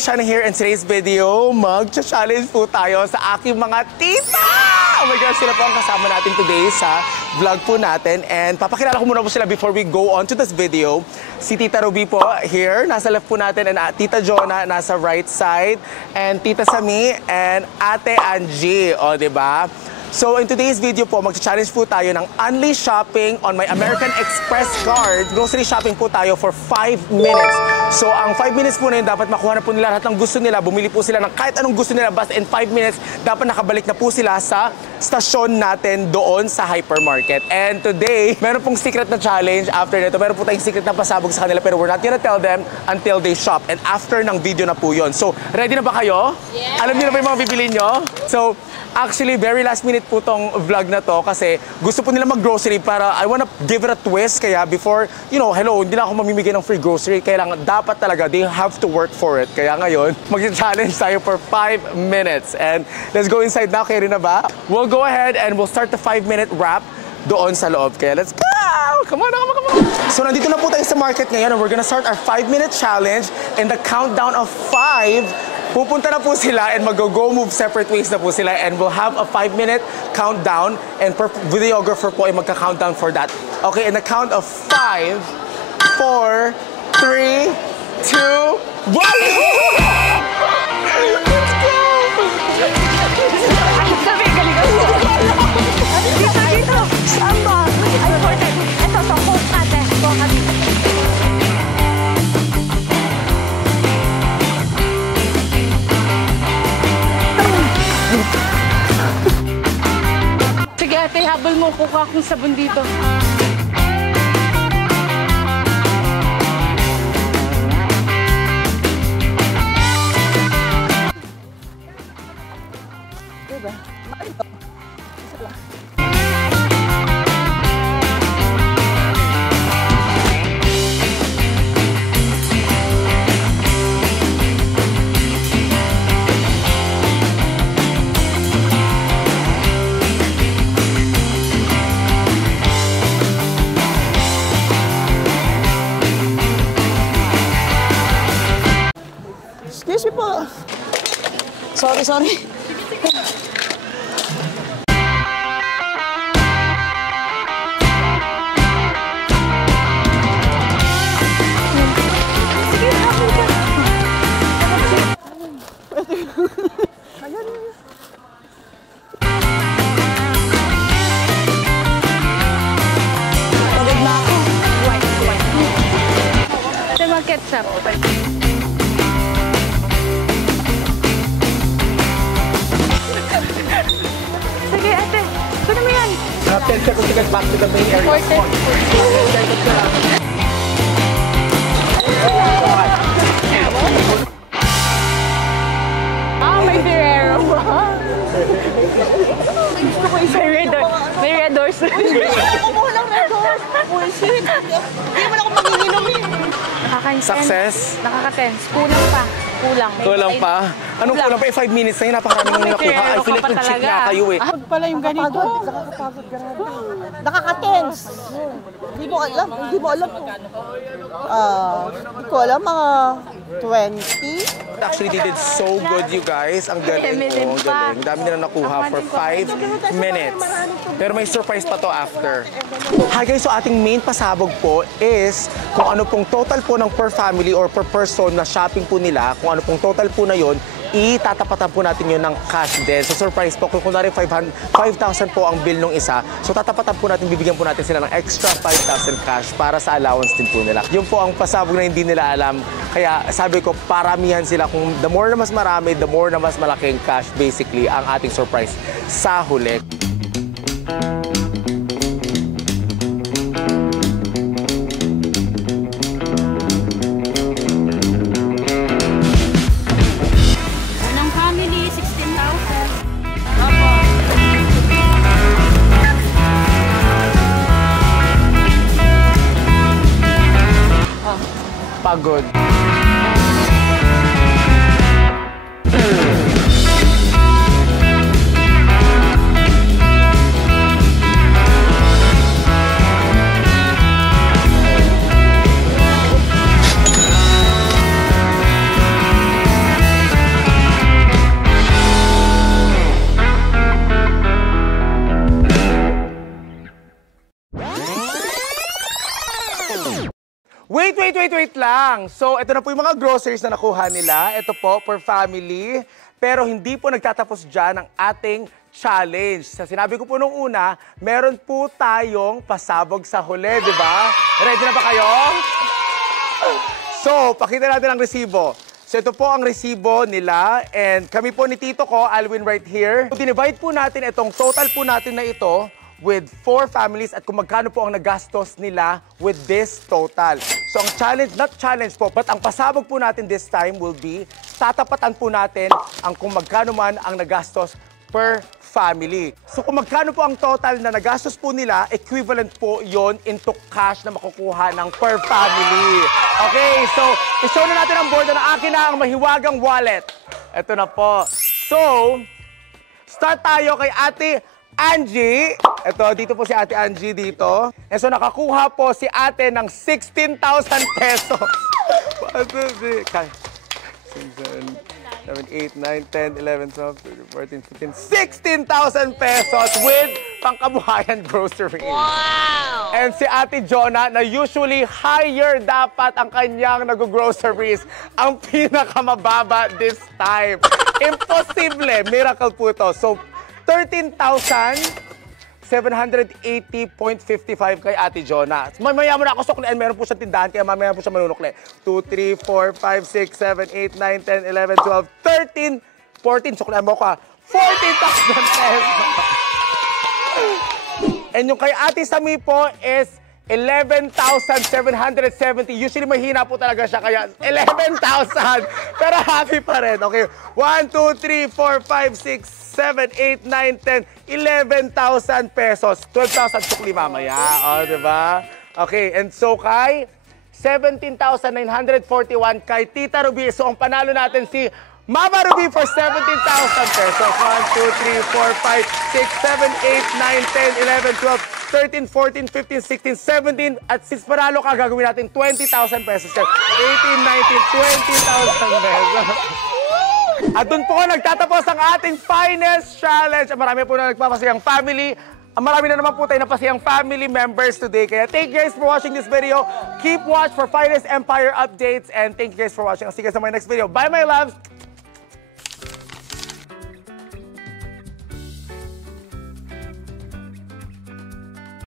Shana here, in today's video, mag-challenge po tayo sa aking mga tita! Oh my gosh, sila po ang kasama natin today sa vlog po natin. And papakilala ko muna po sila before we go on to this video. Si Tita Ruby po here, nasa left po natin, and Tita Jonah nasa right side, and Tita Sami, and Ate Angie, o diba? So in today's video po, mag-challenge po tayo ng only shopping on my American Express card. Grocery shopping po tayo for 5 minutes. So ang 5 minutes po na yun, dapat makuha na po nila lahat ng gusto nila. Bumili po sila ng kahit anong gusto nila. Basta in 5 minutes, dapat nakabalik na po sila sa stasyon natin doon sa hypermarket. And today, meron pong secret na challenge after nito. Meron po tayong secret na pasabog sa kanila, pero we're not gonna tell them until they shop. And after ng video na po yun. So, ready na ba kayo? Yeah. Alam niyo na ba yung mga bibili nyo? So, actually, very last minute po tong vlog na to kasi gusto po nila mag-grocery para I wanna give it a twist. Kaya before, you know, hello, hindi na ako mamimigay ng free grocery. Kailangan, dapat talaga, they have to work for it. Kaya ngayon, mag-challenge tayo for 5 minutes. And let's go inside now. Kayo rin na ba? We'll go ahead and we'll start the 5-minute wrap doon sa loob. Kaya let's go! Come on, come on, come on! So nandito na po tayo sa market ngayon and we're gonna start our 5-minute challenge and the countdown of 5. Pupunta na po sila and mag-go move separate ways na po sila and we'll have a 5-minute countdown and per videographer po ay magka-countdown for that. Okay, in the count of 5, 4, 3, 2, 1! Let's go! Sabi, galing ako. Dito. Saan ba? Ay, important. Ito, sa quote natin. Ito, kanina. Sige, ate, habol mo. Kukuha akong sabon dito. Diba? Excuse me po. Sorry. Pagod na ako. Ito mag-ketchup. Sige, ate. Kuno mo yan. 10 seconds to get back to the main area. Important. May Ferrero. May red doors. Kumuha ng red horse. Bullshit. Hindi mo na ako manginginom eh. Success? Nakaka-tense. Kulang pa. Kulang pa? Anong kulang pa? 5 minutes na yun, napakaraming yung nakuha. I feel like nag-cheat nga kayo eh. Pag pala yung ganito. Nakakapagod grabe. Nakaka-tense. Hindi mo alam. Hindi ko alam, mga 20. Actually, they did so good, you guys. Ang galing po, ang galing. Dami nila nakuha for 5 minutes. Pero may surprise pa to after. Hi guys, so ating main pasabog po is kung ano pong total po ng per family or per person na shopping po nila, kung ano pong total po na yon, itatapatan po natin yun ng cash din. So surprise po, kung kunwari 5,000 po ang bill ng isa, so tatapatan po natin, bibigyan po natin sila ng extra 5,000 cash para sa allowance din po nila. Yun po ang pasabog na hindi nila alam. Kaya sabi ko, paramihan sila. Kung the more na mas marami, the more na mas malaking cash basically ang ating surprise sa huli. Pagod. lang. So, ito na po yung mga groceries na nakuha nila. Ito po, per family. Pero hindi po nagtatapos dyan ang ating challenge. Sa sinabi ko po nung una, meron po tayong pasabog sa huli, di ba? Ready na ba kayo? So, pakita natin ang resibo. So, ito po ang resibo nila. And kami po ni Tito ko, Alwin right here. So, dinivide po natin itong total po natin na ito with 4 families at kung magkano po ang nagastos nila with this total. So, ang challenge, not challenge po, but ang pasabog po natin this time will be, tatapatan po natin ang kung magkano man ang nagastos per family. So, kung magkano po ang total na nagastos po nila, equivalent po yon into cash na makukuha ng per family. Okay, so, i-show na natin ang board na akin na ang mahiwagang wallet. Ito na po. So, start tayo kay Ate Angie. Ito, dito po si Ate Angie dito. And so, nakakuha po si ate ng 16,000 pesos. 7, 8, 9, 10, 11, 12, 13, 14, 15, 16,000 pesos with pangkabuhayan grocery. Wow! And si Ate Jonah, na usually higher dapat ang kanyang nag-groceries, ang pinakamababa this time. Imposible. Miracle po ito. So, 13,780.55 kay Ate Jonah. Mamaya mo na ako suklian. Meron po siyang tindahan, kaya mamaya po siya manunukli. 2, 3, 4, 5, 6, 7, 8, 9, 10, 11, 12, 13, 14. Suklian mo ka. 40,000 pesos. And yung kay Ate Sami po is 11,770. Usually mahina po talaga siya, kaya 11,000. Pero happy pa rin. Okay, 1, 2, 3, 4, 5, 6, 7, 8, 9, 10, 11,000 pesos. 12,000 sukli mamaya. O, diba? Okay, and so kay 17,941 kay Tita Ruby. So ang panalo natin si Mama Ruby for 17,000 pesos. 1, 2, 3, 4, 5, 6, 7, 8, 9, 10, 11, 12, 13, 14, 15, 16, 17. At since panalo ka, gagawin natin 20,000 pesos. 18, 19, 20,000 pesos. At doon po nagtatapos ang ating finest challenge. Marami po na nagpapasayang family. Marami na naman po tayo napasayang family members today. Kaya thank you guys for watching this video. Keep watch for finest Empire updates. And thank you guys for watching. I'll see you guys in my next video. Bye, my loves!